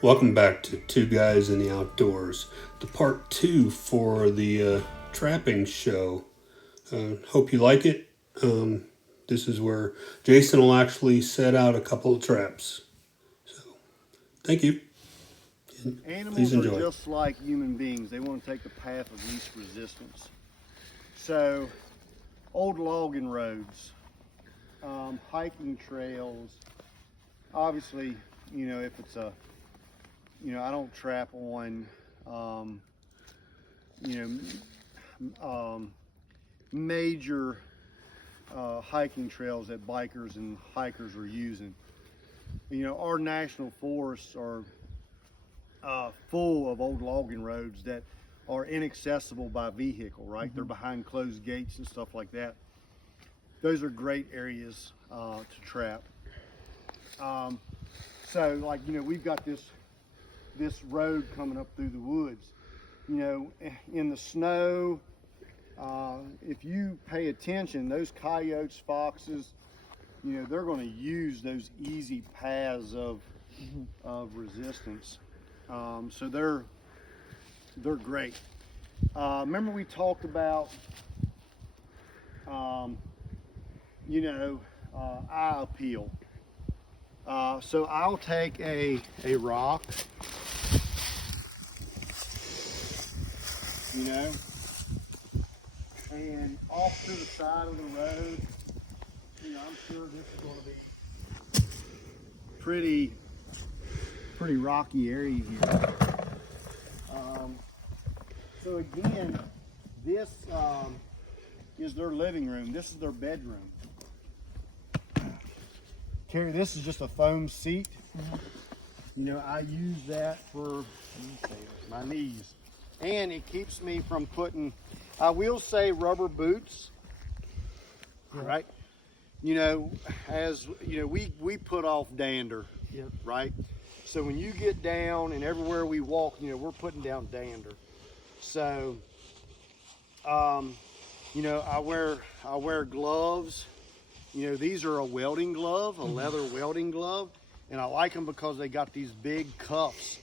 Welcome back to Two Guys in the Outdoors, the part two for the trapping show. Hope you like it. This is where Jason will actually set out a couple of traps. So, thank you. And please Animals are enjoy. just like human beings. They want to take the path of least resistance. So, old logging roads, hiking trails, obviously, if it's I don't trap on, you major hiking trails that bikers and hikers are using. Our national forests are full of old logging roads that are inaccessible by vehicle, right? They're behind closed gates and stuff like that. Those are great areas to trap. So like, we've got this road coming up through the woods. In the snow, if you pay attention, those coyotes, foxes, they're going to use those easy paths of resistance. So they're great. Remember we talked about eye appeal. So I'll take a rock, and off to the side of the road. I'm sure this is going to be pretty rocky area here. So again, this is their living room. This is their bedroom. Carrie, this is just a foam seat. I use that for my knees, and it keeps me from putting, I will say, rubber boots. Right? We put off dander. Yep. Right? So when you get down and everywhere we walk, we're putting down dander. So, I wear gloves. These are a welding glove, a leather welding glove, and I like them because they got these big cuffs.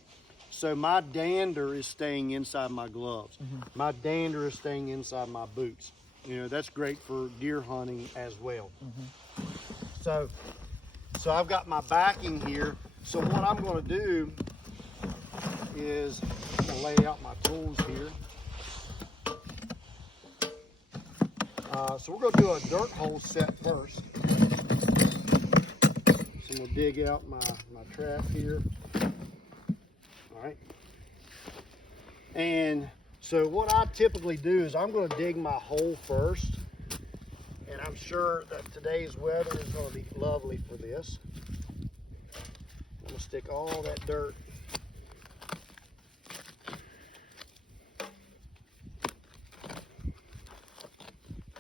So my dander is staying inside my gloves. My dander is staying inside my boots. That's great for deer hunting as well. So I've got my backing here. So what I'm going to do is I'm going to lay out my tools here. So we're going to do a dirt hole set first. So I'm going to dig out my trap here. All right. And so what I typically do is I'm going to dig my hole first. And I'm sure that today's weather is going to be lovely for this. I'm going to stick all that dirt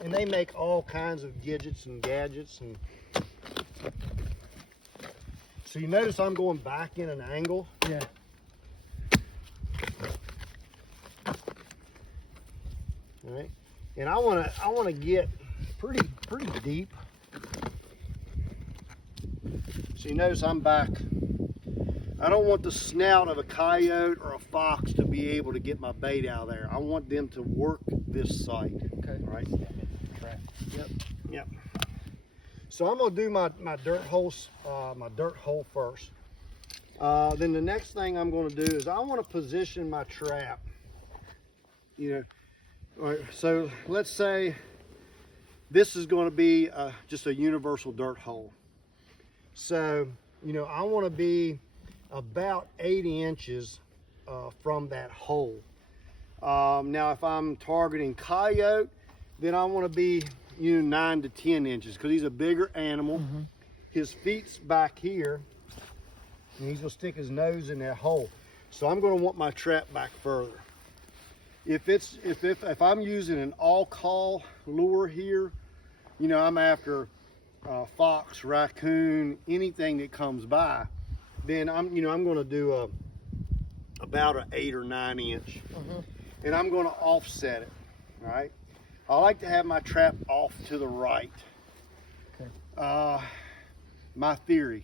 and they make all kinds of gadgets and gadgets. And so you notice I'm going back in an angle. Yeah. All right. And I want to get pretty deep. So you notice I'm back. I don't want the snout of a coyote or a fox to be able to get my bait out of there. I want them to work this site. Okay. All right. Yep. Yep. So I'm gonna do my dirt hole first. Then the next thing I'm gonna do is I want to position my trap. All right, so let's say this is going to be just a universal dirt hole. So I want to be about 8 inches from that hole. Now if I'm targeting coyote, then I want to be 9 to 10 inches because he's a bigger animal. His feet's back here and he's gonna stick his nose in that hole. So I'm gonna want my trap back further. If I'm using an all call lure here, I'm after fox, raccoon, anything that comes by, then I'm gonna do about an 8 or 9 inch, and I'm gonna offset it. All right. I like to have my trap off to the right. Okay. My theory,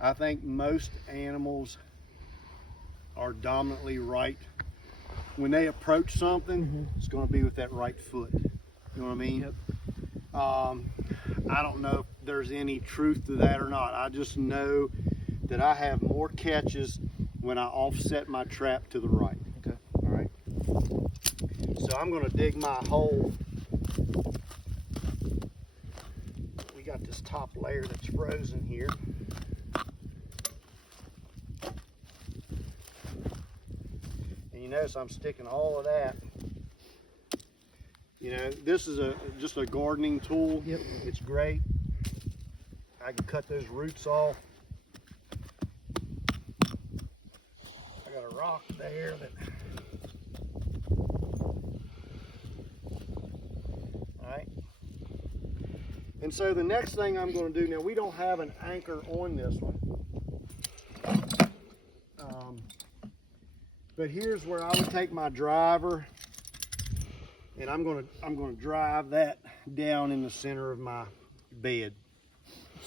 I think most animals are dominantly right. When they approach something, it's going to be with that right foot. You know what I mean? Yep. I don't know if there's any truth to that or not. I just know that I have more catches when I offset my trap to the right. Okay. All right. So I'm going to dig my hole. We got this top layer that's frozen here. And you notice I'm sticking all of that. You know, this is just a gardening tool. Yep. It's great. I can cut those roots off. I got a rock there that. All right. And so the next thing I'm going to do, now we don't have an anchor on this one. But here's where I would take my driver, and I'm going to drive that down in the center of my bed.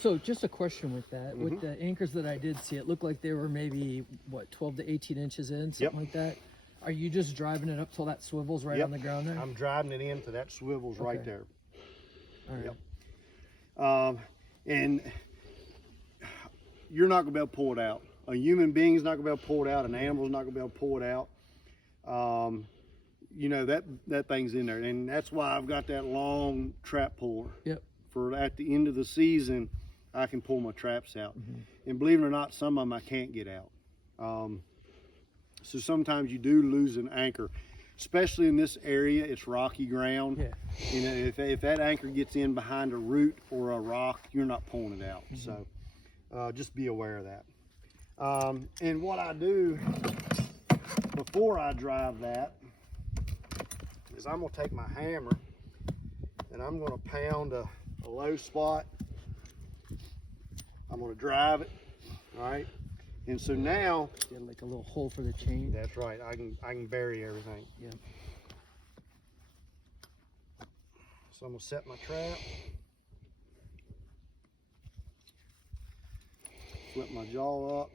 So just a question with that. With the anchors that I did see, it looked like they were maybe, what, 12 to 18 inches in, something like that. Are you just driving it up till that swivels right on the ground there? I'm driving it into that swivels right there. All right. And you're not going to be able to pull it out. A human being's not going to be able to pull it out. An animal's not going to be able to pull it out. You know, that thing's in there. And that's why I've got that long trap puller. Yep. For at the end of the season, I can pull my traps out. And believe it or not, some of them I can't get out. So sometimes you do lose an anchor, especially in this area. It's rocky ground. Yeah. You know, if that anchor gets in behind a root or a rock, you're not pulling it out. So just be aware of that. And what I do before I drive that is I'm going to take my hammer and I'm going to pound a low spot. I'm going to drive it, all right? And so now, Get like a little hole for the chain. that's right, I can bury everything. Yep. So I'm going to set my trap. Flip my jaw up.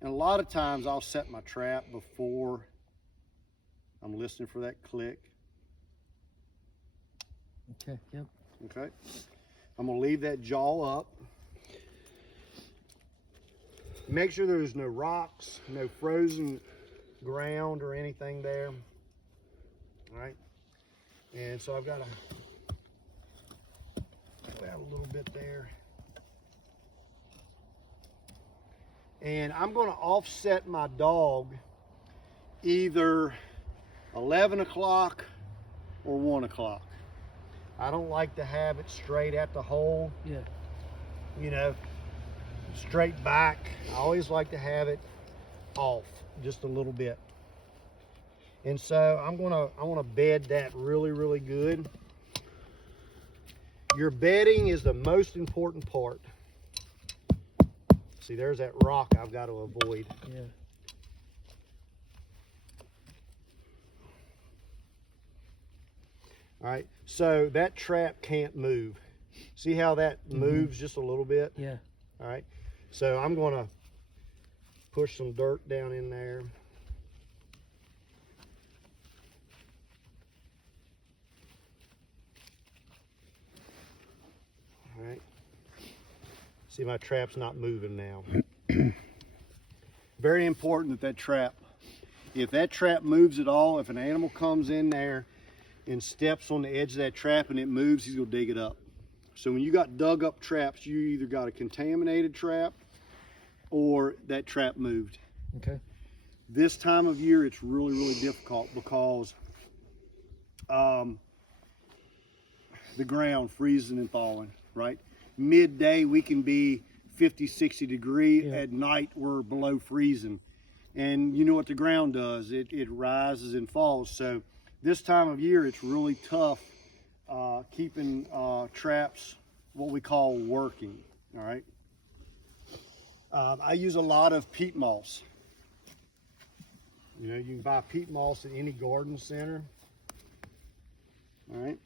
And a lot of times I'll set my trap before I'm listening for that click. Okay. Yep. Okay. I'm going to leave that jaw up. Make sure there's no rocks, no frozen ground or anything there. All right. And so I've got to add a little bit there. And I'm going to offset my dog either 11 o'clock or 1 o'clock. I don't like to have it straight at the hole, Yeah. you know, straight back. I always like to have it off just a little bit. And so I want to bed that really, really good. Your bedding is the most important part. See, there's that rock I've got to avoid. Yeah. All right, so that trap can't move. See how that moves just a little bit? Yeah. All right, so I'm going to push some dirt down in there. All right. See, my trap's not moving now. Very important that trap, if that trap moves at all, if an animal comes in there and steps on the edge of that trap and it moves, he's gonna dig it up. So when you got dug up traps, you either got a contaminated trap or that trap moved. Okay. This time of year, it's really, really difficult because the ground freezing and thawing, right? Midday, we can be 50, 60 degree. Yeah. At night, we're below freezing. And you know what the ground does? It rises and falls. So this time of year, it's really tough keeping traps, what we call working, all right? I use a lot of peat moss. You know, you can buy peat moss at any garden center. All right.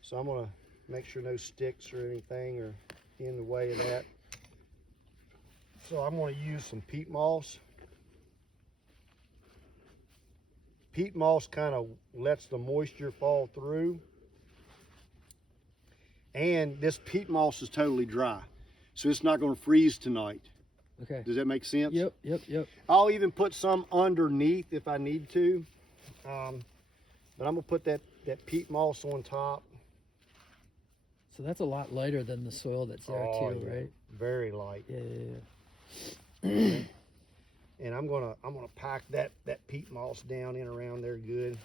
So I'm gonna make sure no sticks or anything are in the way of that. So I'm going to use some peat moss. Peat moss kind of lets the moisture fall through. And this peat moss is totally dry, so it's not going to freeze tonight. Okay. Does that make sense? Yep. I'll even put some underneath if I need to. But I'm going to put that peat moss on top. So that's a lot lighter than the soil that's there too, yeah. right? Very light. Yeah. And I'm gonna pack that peat moss down in around there good.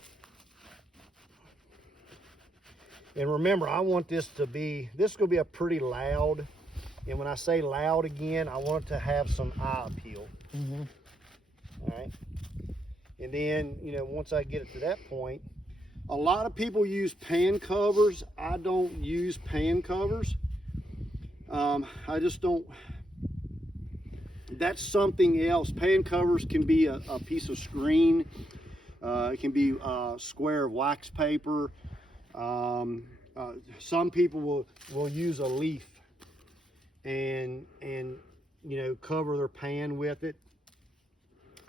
And remember, I want this to be a pretty loud. And when I say loud again, I want it to have some eye appeal. Mm-hmm. All right. And then, you know, once I get it to that point, a lot of people use pan covers. I don't use pan covers. I just don't. That's something else. Pan covers can be a piece of screen. It can be a square of wax paper. Some people will use a leaf and you know, cover their pan with it.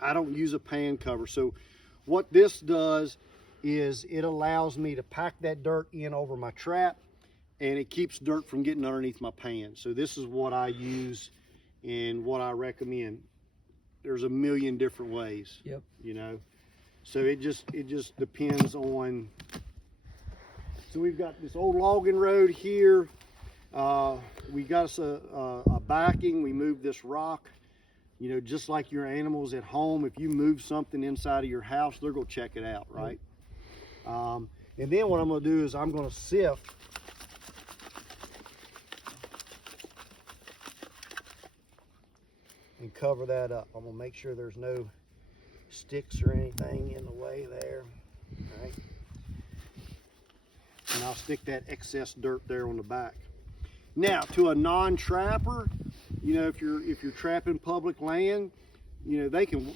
I don't use a pan cover. So what this does is it allows me to pack that dirt in over my trap, and it keeps dirt from getting underneath my pan. So this is what I use and what I recommend. There's a million different ways. Yep. You know, so it just depends on. So we've got this old logging road here. We got us a backing. We moved this rock. You know, just like your animals at home, if you move something inside of your house, they're gonna check it out, right? And then what I'm gonna do is I'm gonna sift and cover that up. I'm gonna make sure there's no sticks or anything in the way there. All right. And I'll stick that excess dirt there on the back. Now, to a non-trapper, you know, if you're trapping public land, you know,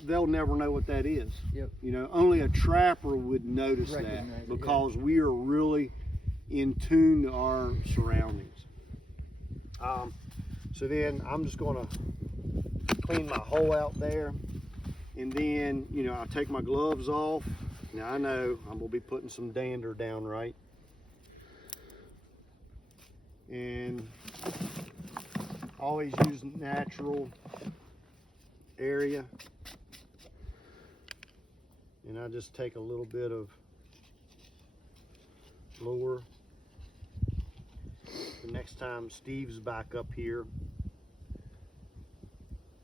they'll never know what that is. Yep. You know, only a trapper would notice Recognize that it, because we are really in tune to our surroundings. So then I'm just gonna clean my hole out there, and then, you know, I take my gloves off. Now I know I'm gonna be putting some dander down, right? And always use natural area. And I just take a little bit of lure. The next time Steve's back up here.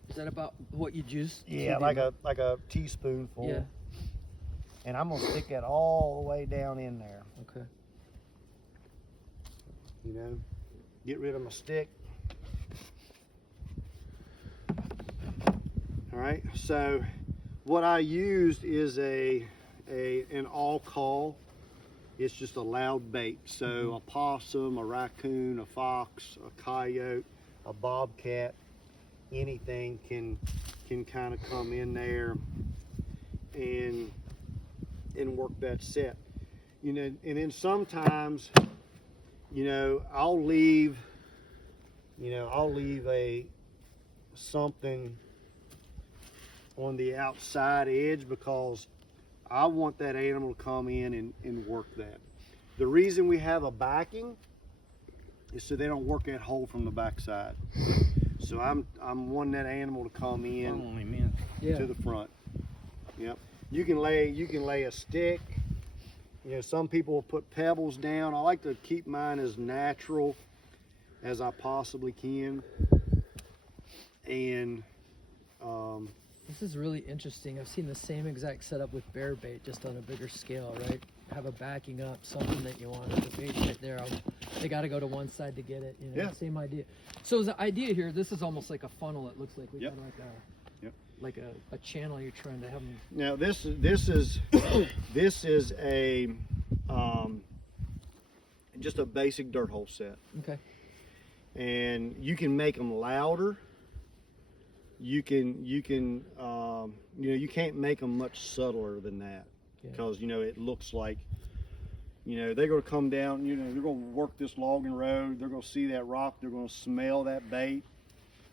Is that about what you'd use? Yeah, like a teaspoonful. Yeah. And I'm gonna stick that all the way down in there. Okay. You know, get rid of my stick. All right, so what I used is an all call. It's just a loud bait. So a possum, a raccoon, a fox, a coyote, a bobcat, anything can kind of come in there and work that set. You know, and then sometimes, you know, I'll leave something on the outside edge because I want that animal to come in and work that. The reason we have a backing is so they don't work that hole from the backside. So I'm wanting that animal to come in to the front. Yep. You can lay a stick. You know, some people will put pebbles down. I like to keep mine as natural as I possibly can. And this is really interesting. I've seen the same exact setup with bear bait, just on a bigger scale, right? Have a backing up, something that you want. The bait right there. They got to go to one side to get it. You know, Yeah. Same idea. So the idea here, this is almost like a funnel. It looks like we Yep. got like a Yep. like a channel you're trying to have them. now this is a just a basic dirt hole set. Okay. And you can make them louder. You know, you can't make them much subtler than that, Yeah. because, you know, it looks like, you know, they're going to come down, you know, they're going to work this logging road, they're going to see that rock, they're going to smell that bait,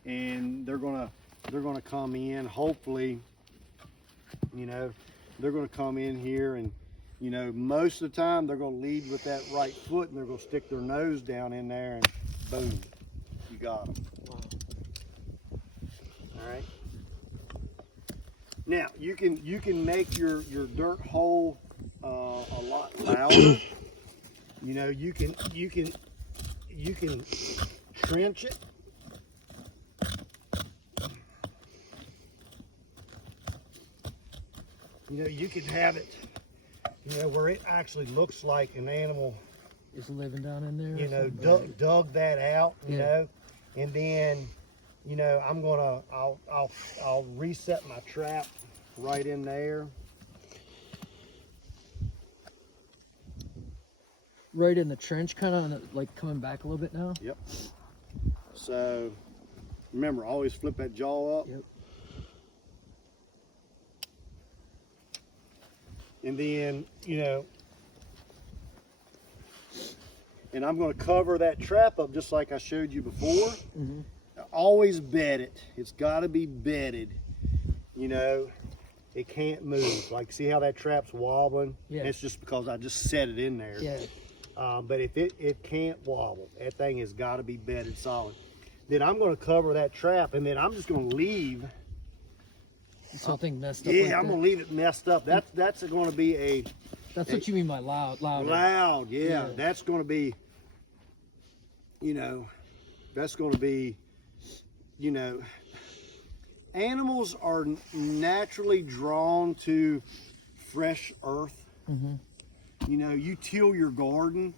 and they're going to they're going to come in, hopefully, you know, they're going to come in here and, you know, most of the time they're going to lead with that right foot and they're going to stick their nose down in there and boom, you got them. Wow. All right. Now you can make your dirt hole a lot louder. You know, you can trench it. You know, you can have it, you know, where it actually looks like an animal, Is living down in there. you know, something? dug that out, you Yeah. know, and then, you know, I'll reset my trap right in there. Right in the trench, kind of like coming back a little bit now. Yep. So remember, always flip that jaw up. Yep. And then, you know, and I'm going to cover that trap up just like I showed you before. Mm-hmm. Always bed it. It's got to be bedded. You know, it can't move. Like, see how that trap's wobbling? Yeah. It's just because I just set it in there. Yeah. But if it can't wobble, that thing has got to be bedded solid. Then I'm going to cover that trap, and then I'm just going to leave. Something messed up. Yeah, like I'm that. going to leave it messed up. That's going to be a That's what you mean by loud. loud. Yeah, Yeah. that's going to be, you know, that's going to be, you know, animals are naturally drawn to fresh earth. Mm-hmm. You know, you till your garden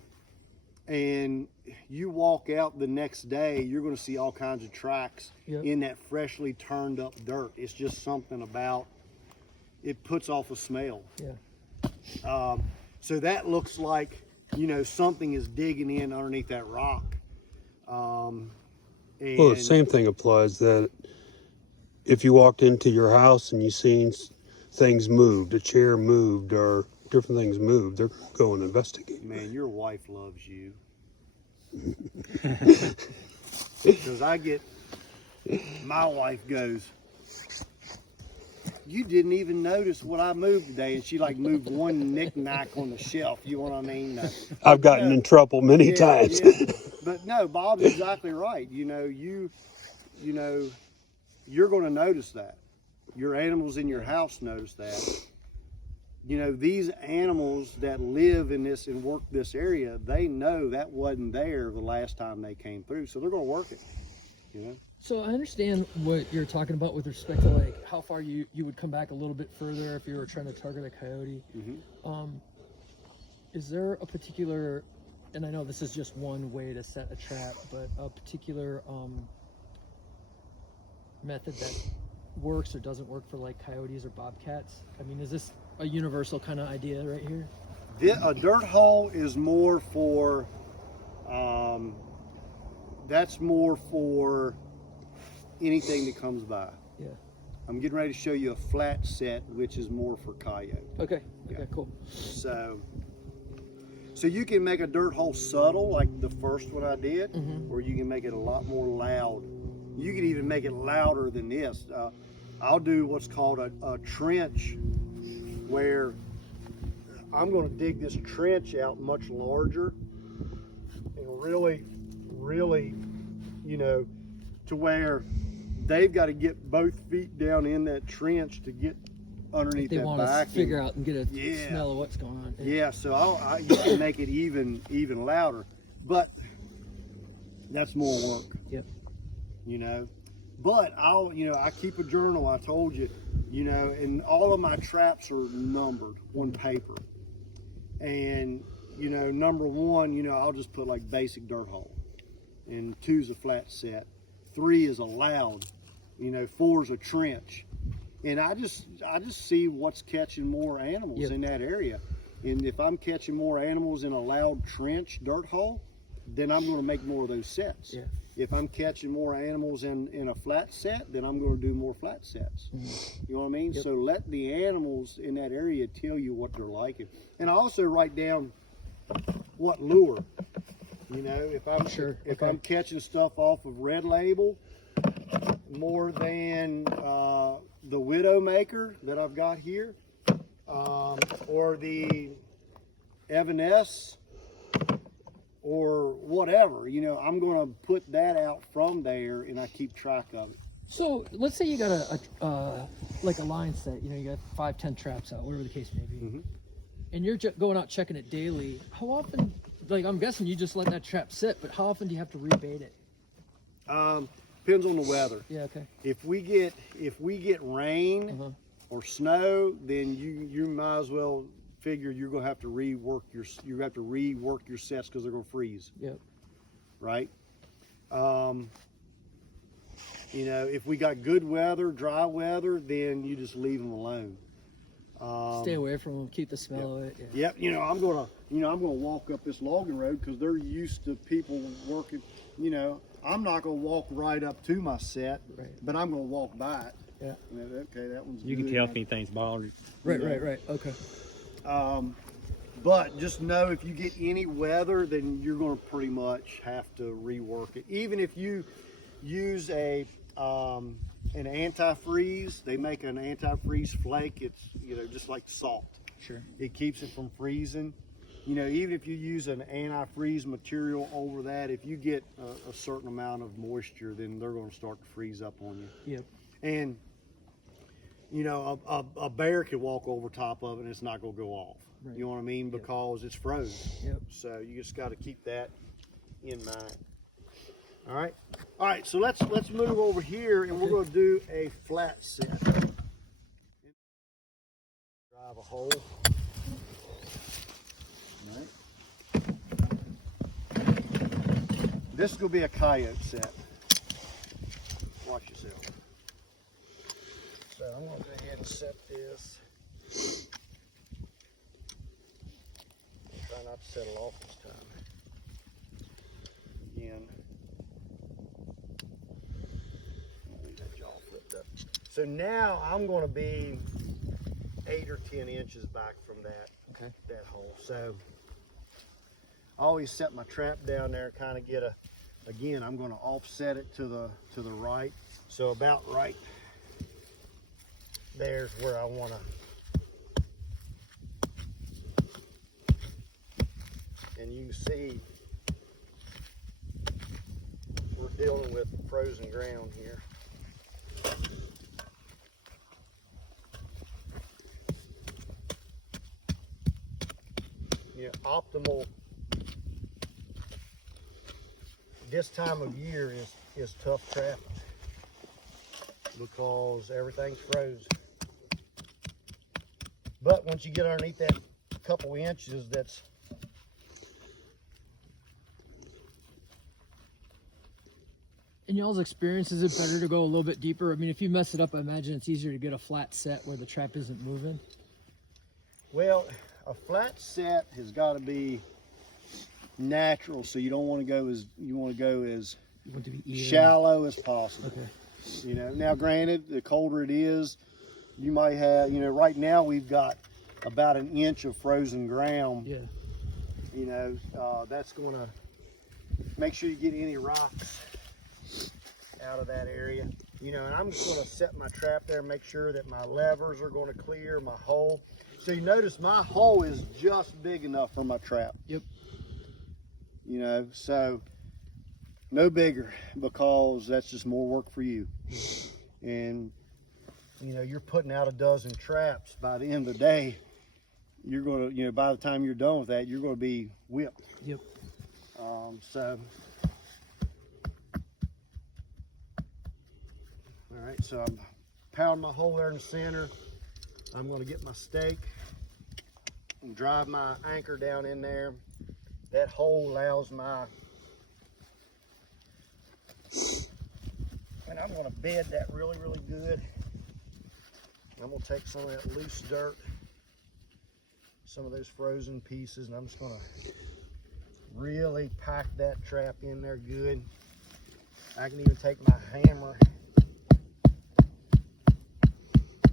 and you walk out the next day, you're going to see all kinds of tracks Yep. in that freshly turned up dirt. It's just something about it, puts off a smell. Yeah. So that looks like, you know, something is digging in underneath that rock. And Well, the same thing applies that if you walked into your house and you seen things moved, a chair moved, or different things moved, they're going to go and investigate. man, your wife loves you. Because my wife goes, you didn't even notice what I moved today. And she like moved one knick-knack on the shelf. You know what I mean? No. I've gotten in trouble many times. Yeah. But no, Bob's exactly right. You know, you're going to notice that. Your animals in your house notice that. You know, these animals that live in this and work this area, they know that wasn't there the last time they came through. So they're going to work it, you know? So I understand what you're talking about with respect to like how far you would come back a little bit further if you were trying to target a coyote. Mm-hmm. Is there a particular, and I know this is just one way to set a trap, but a particular method that works or doesn't work for like coyotes or bobcats? I mean, is this a universal kind of idea right here? A dirt hole is more for, that's more for anything that comes by. Yeah. I'm getting ready to show you a flat set, which is more for coyote. Okay. Yeah. Okay. Cool. So you can make a dirt hole subtle, like the first one I did, Mhm. or you can make it a lot more loud. You can even make it louder than this. I'll do what's called a trench, where I'm going to dig this trench out much larger and really, you know, to where they've got to get both feet down in that trench to get underneath They that want to back. figure out and get a Yeah. smell of what's going on. Yeah, so you can make it even louder, but that's more work. Yep. You know, but I keep a journal. I told you, you know, and all of my traps are numbered on paper. And you know, number one, you know, I'll just put like basic dirt hole, and 2 is a flat set, 3 is a loud, you know, 4 is a trench. And I just see what's catching more animals Yep. in that area. And if I'm catching more animals in a loud trench dirt hole, then I'm going to make more of those sets. Yeah. If I'm catching more animals in a flat set, then I'm going to do more flat sets. You know what I mean? Yep. So let the animals in that area tell you what they're liking. And I also write down what lure. You know, if I'm Sure, if okay. I'm catching stuff off of Red Label, more than the Widowmaker that I've got here, or the Evanescence, or whatever. You know, I'm going to put that out from there, and I keep track of it. So let's say you got like a line set, you know, you got 5, 10 traps out, whatever the case may be, and you're going out checking it daily. How often, like I'm guessing you just let that trap sit, but how often do you have to rebait it? Depends on the weather. Yeah, okay. If we get rain or snow, then you might as well figure you're gonna have to rework your sets because they're gonna freeze. Yep. Right. You know, if we got good weather, dry weather, then you just leave them alone. Stay away from them. Keep the smell of it. Yeah. Yep. You know, I'm gonna walk up this logging road because they're used to people working. You know, I'm not gonna walk right up to my set, but I'm gonna walk by it. Yeah. You know, okay, that one's. You good. can tell if anything's bothered. Right. Okay. But just know if you get any weather, then you're going to pretty much have to rework it. Even if you use an antifreeze, they make an antifreeze flake. It's, you know, just like salt. Sure. It keeps it from freezing. You know, even if you use an antifreeze material over that, if you get a certain amount of moisture, then they're going to start to freeze up on you. Yep. And you know, a bear could walk over top of it and it's not going to go off. Right. You know what I mean? Because it's frozen. Yep. So you just got to keep that in mind. All right. All right. So let's move over here, and we're going to do a flat set. Drive a hole. All right. This is going to be a coyote set. Watch yourself. So I'm going to go ahead and set this. Try not to settle off this time. Again. I'll leave that jaw flipped up. So now I'm going to be 8 or 10 inches back from that hole. So I always set my trap down there, kind of get again, I'm going to offset it to the right. So about right there's where I want to. And you can see we're dealing with frozen ground here. You know, optimal this time of year is tough trapping because everything's frozen. But once you get underneath that couple inches, that's in y'all's experience, is it better to go a little bit deeper? I mean, if you mess it up, I imagine it's easier to get a flat set where the trap isn't moving. well, a flat set has got to be natural, so you don't want to go as You want to be even. shallow as possible. Okay. You know, now granted, the colder it is, you might have, you know, right now we've got about an inch of frozen ground. Yeah. You know, that's going to make sure you get any rocks out of that area. You know, and I'm just going to set my trap there, make sure that my levers are going to clear my hole. So you notice my hole is just big enough for my trap. Yep. You know, so no bigger, because that's just more work for you. And you know, you're putting out a dozen traps. By the end of the day, you're going to, you know, by the time you're done with that, you're going to be whipped. Yep. So, all right, so I'm pounding my hole there in the center. I'm going to get my stake and drive my anchor down in there. That hole allows my, and I'm going to bed that really, really good. I'm going to take some of that loose dirt, some of those frozen pieces, and I'm just going to really pack that trap in there good. I can even take my hammer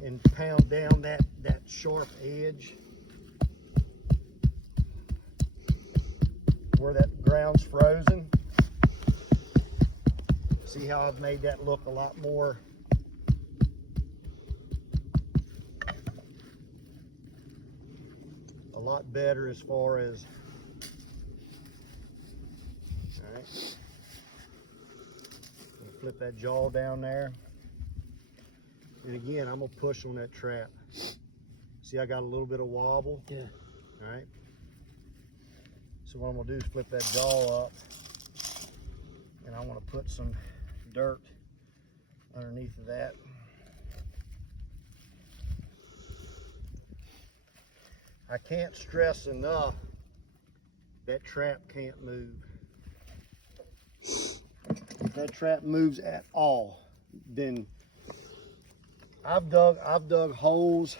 and pound down that sharp edge where that ground's frozen. See how I've made that look a lot more better as far as, all right. Flip that jaw down there. And again, I'm gonna push on that trap. See, I got a little bit of wobble. Yeah. All right. So what I'm gonna do is flip that jaw up, and I want to put some dirt underneath of that. I can't stress enough that trap can't move. If that trap moves at all, then I've dug holes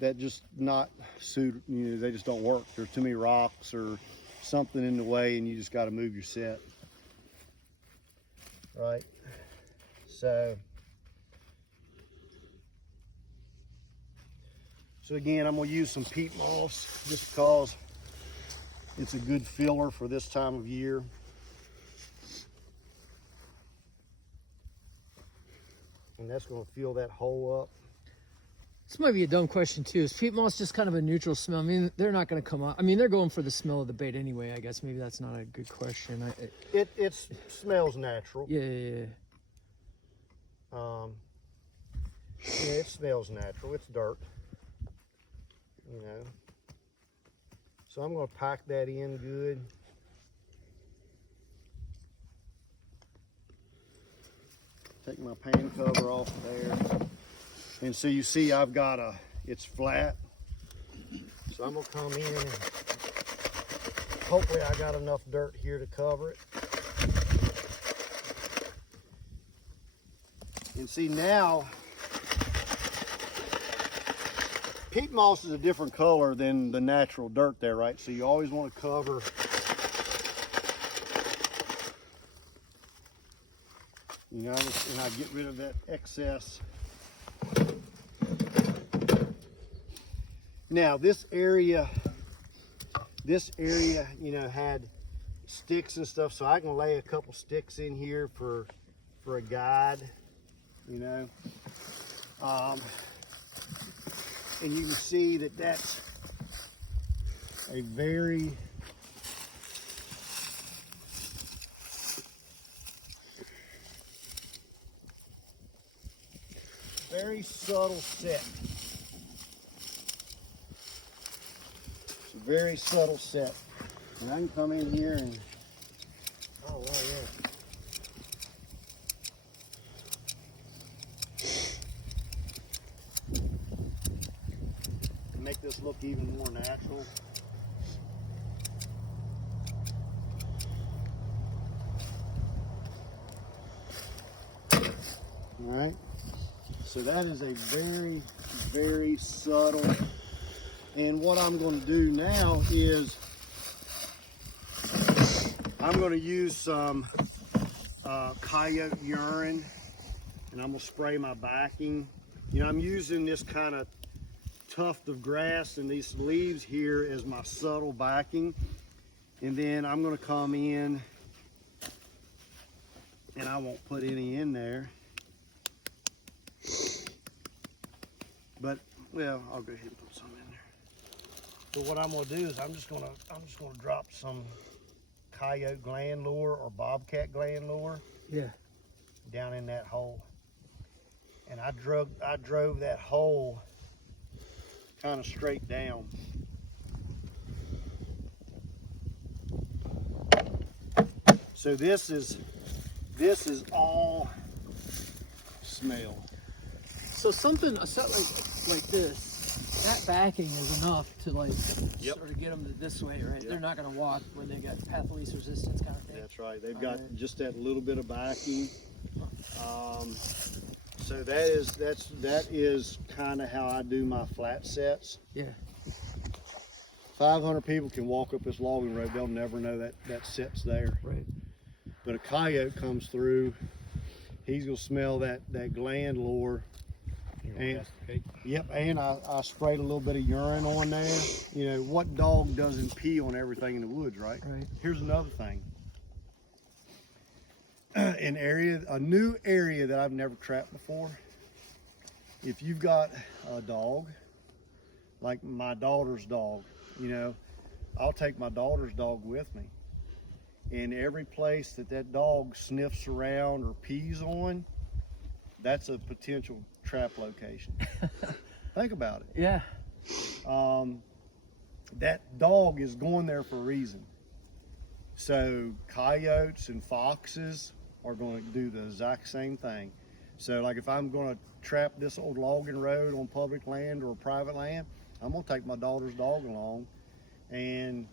that just not suit, you know, they just don't work. There's too many rocks or something in the way, and you just got to move your set. Right? So again, I'm gonna use some peat moss just because it's a good filler for this time of year. And that's gonna fill that hole up. This might be a dumb question too. Is peat moss just kind of a neutral smell? I mean, they're not going to come out. I mean, they're going for the smell of the bait anyway. I guess maybe that's not a good question. It smells natural. Yeah. Yeah, it smells natural. It's dirt, you know. So I'm gonna pack that in good. Take my pan cover off there. And so you see I've got it's flat. So I'm gonna come in and hopefully I got enough dirt here to cover it. And see now, peat moss is a different color than the natural dirt there, right? So you always want to cover you know, and I get rid of that excess. Now this area, you know, had sticks and stuff, so I can lay a couple sticks in here for a guide, you know. And you can see that that's a very subtle set. It's a very subtle set. And I can come in here and, oh, wow, yeah. Make this look even more natural. All right. So that is a very, very subtle. And what I'm going to do now is I'm going to use some coyote urine, and I'm going to spray my backing. You know, I'm using this kind of tuft of grass and these leaves here as my subtle backing. And then I'm going to come in, and I won't put any in there. But, well, I'll go ahead and put some in there. So what I'm gonna do is I'm just gonna drop some coyote gland lure or bobcat gland lure. Yeah. Down in that hole. And I drove that hole kind of straight down. So this is all smell. So something a set like this, that backing is enough to like sort of get them this way, right? Yep. They're not going to walk when they got path of least resistance kind of thing. That's right. They've got just that little bit of backing. So that is kind of how I do my flat sets. Yeah. 500 people can walk up this logging road. They'll never know that set's there. Right. But a coyote comes through. He's gonna smell that gland lure. And, yep, and I sprayed a little bit of urine on there. You know, what dog doesn't pee on everything in the woods, right? Right. Here's another thing. a new area that I've never trapped before. If you've got a dog, like my daughter's dog, you know, I'll take my daughter's dog with me. And every place that that dog sniffs around or pees on, that's a potential trap location. Think about it. Yeah. That dog is going there for a reason. So coyotes and foxes are going to do the exact same thing. So like if I'm going to trap this old logging road on public land or private land, I'm going to take my daughter's dog along, and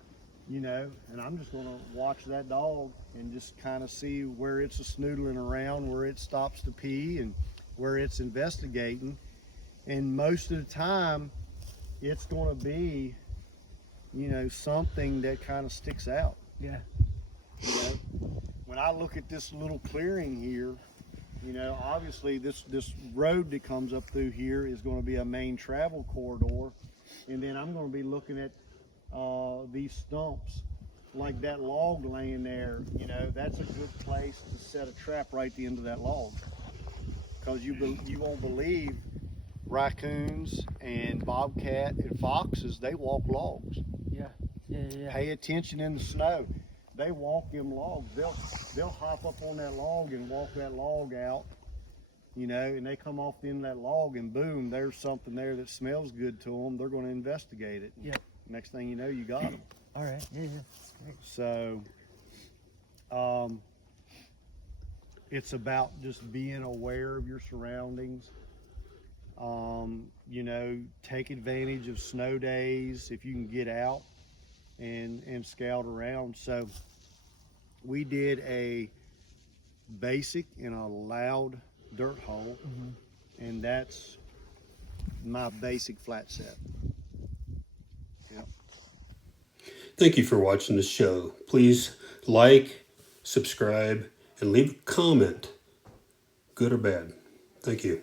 you know, and I'm just going to watch that dog and just kind of see where it's snoodling around, where it stops to pee, and where it's investigating. And most of the time it's going to be, you know, something that kind of sticks out. Yeah. You know, when I look at this little clearing here, you know, obviously this road that comes up through here is going to be a main travel corridor, and then I'm going to be looking at these stumps, like that log laying there. You know, that's a good place to set a trap right at the end of that log, because you won't believe raccoons and bobcat and foxes, they walk logs. Yeah. Pay attention in the snow. They walk them logs. They'll hop up on that log and walk that log out, you know, and they come off the end of that log and boom, there's something there that smells good to them. They're going to investigate it. Yeah. Next thing you know, you got them. All right. Yeah. Great. So, it's about just being aware of your surroundings. You know, take advantage of snow days if you can get out and scout around. So we did a basic and a loud dirt hole, and that's my basic flat set. Yep. Thank you for watching the show. Please like, subscribe, and leave a comment, good or bad. Thank you.